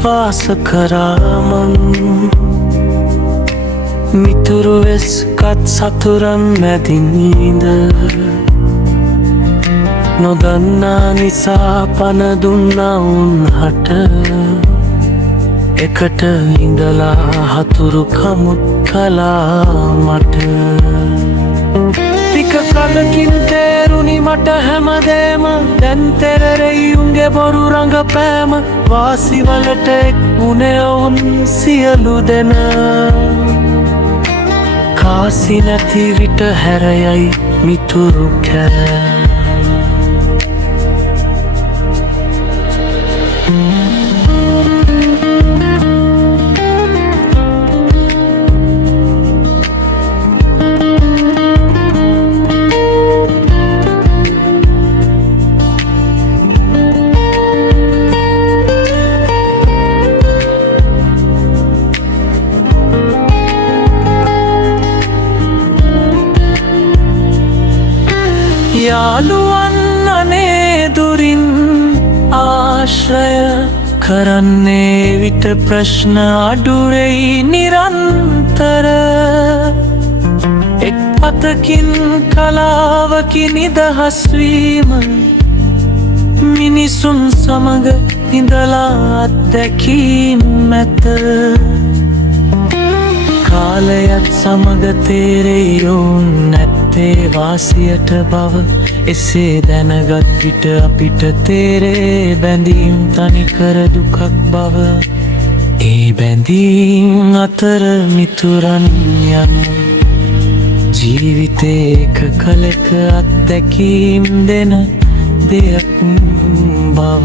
විශ්වාස කරාමන් මිතුරු වෙස්කත් සතුරන් මැදිනීද නොදන්නා නිසා පන දුන්නා උන්හට එකට ඉඳලා හතුරු කමුත් කලා මට ටික කලකින් තේරුණි මට හැමදේම දැන් තෙරරෙයි උන්ගේ බොරු රඟපෑම වාසිවලට එක් වුණේ ඔවුන් සියලු දෙනා කාසි නැති විට හැරයයි මිතුරු කැර යාළුවන් අනේ දුරින් ආශ්‍රය කරන්නේ විට ප්‍රශ්න අඩුවෙයි නිරන්තර එක් අතකින් කලාවකි නිදහස්වීම මිනිසුන් සමග ඉඳලා අත්දැකීම් ඇත කාලයත් සමග තේරෙයියොන් නැත්තේ වාසියට බව එසේ දැනගත් විට අපිට තේරේ බැඳීම් තනිකර දුකක් බව ඒ බැඳීම් අතර මිතුරන් යන ජීවිතේ එක කලක අත්දැකීම් දෙන දෙයක් බව